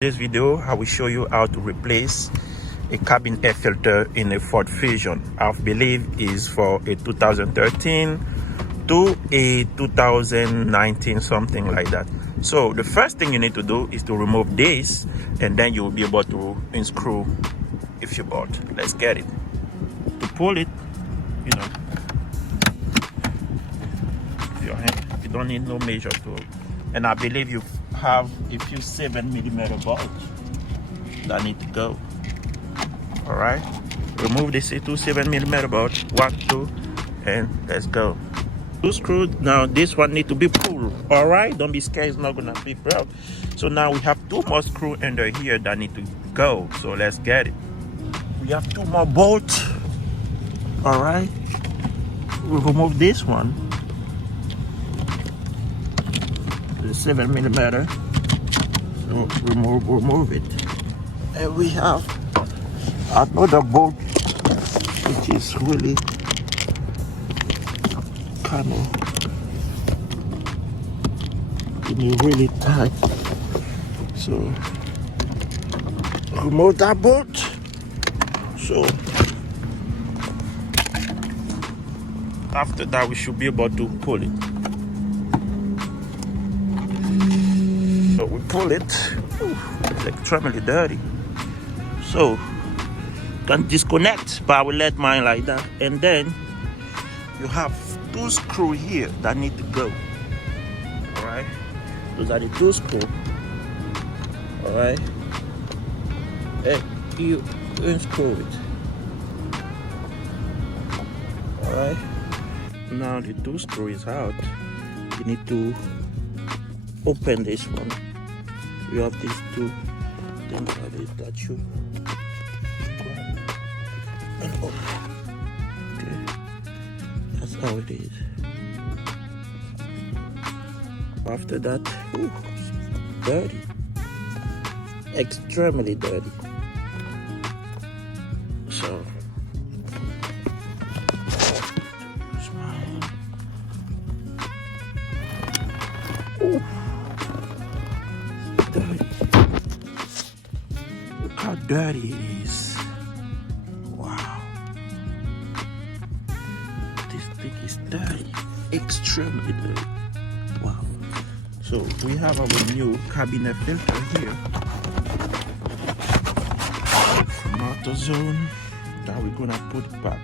This video I will show you how to replace a cabin air filter in a Ford Fusion. I believe is for a 2013 to a 2019, something like that. So the first thing you need to do is to remove this, and then you will be able to unscrew a few bolts. Let's get it. To pull it, you know, with your hand, you don't need no measure tool. And I believe you have a few 7mm bolts that need to go. All right, remove this 7mm bolt, 1, 2, and let's go. 2 screws. Now this one need to be pulled. All right, don't be scared, it's not gonna be broke. So now we have 2 more screws under here that need to go. So let's get it. We have 2 more bolts. All right, we'll remove this one, the 7mm. So remove it, and we have another bolt which is really kind of really tight. So remove that bolt. So after that we should be able to pull it. So we pull it. It's extremely dirty. So can disconnect, but I will let mine like that. And then you have 2 screws here that need to go. All right, those are the 2 screws. All right, hey, you unscrew it. All right, now the 2 screws is out. You need to open this one. You have these 2 things like this that you grab and open. Okay, that's how it is. After that, ooh, dirty, extremely dirty. So ooh, dirty. Look how dirty it is. Wow, this thing is dirty, extremely dirty. Wow. So we have our new cabin air filter here from AutoZone that we're gonna put back.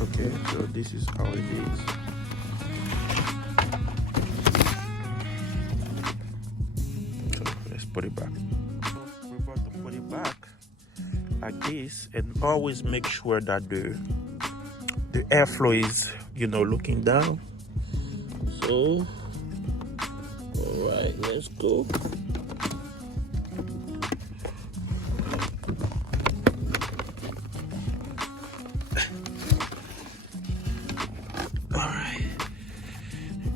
Okay, so this is how it is. So let's put it back. We're about to put it back like this, and always make sure that the airflow is, looking down. So all right, let's go. All right,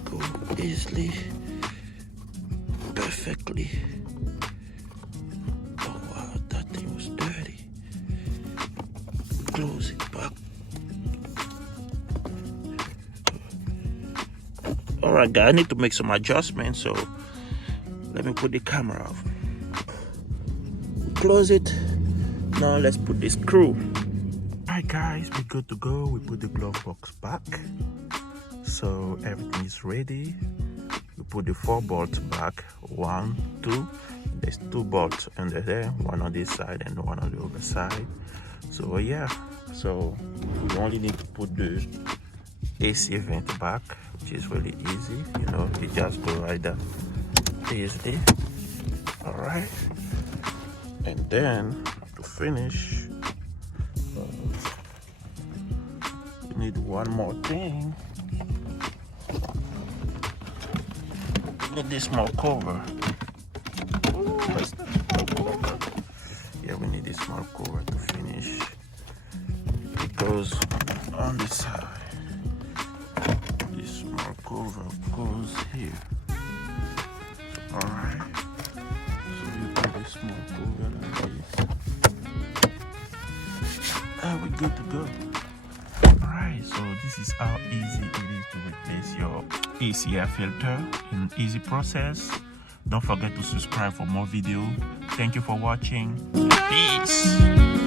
go easily, perfectly. Oh wow, that thing was dirty. Close it back. All right, guys, I need to make some adjustments, so let me put the camera off. Close it. Now let's put the screw. All right, guys, we're good to go. We put the glove box back, so everything is ready. We put the 4 bolts back. 1, 2. There's 2 bolts under there, one on this side and one on the other side. So yeah, so we only need to put the AC vent back, which is really easy. You just go right there easily. All right, and then to finish, we need one more thing. We need this small cover. Yeah, we need this small cover to finish. It goes on this side. This small cover goes here. All right, so you put this small cover like this, and we're good to go. All right, so this is how easy it is to replace your AC air filter in easy process. Don't forget to subscribe for more video. Thank you for watching. Peace.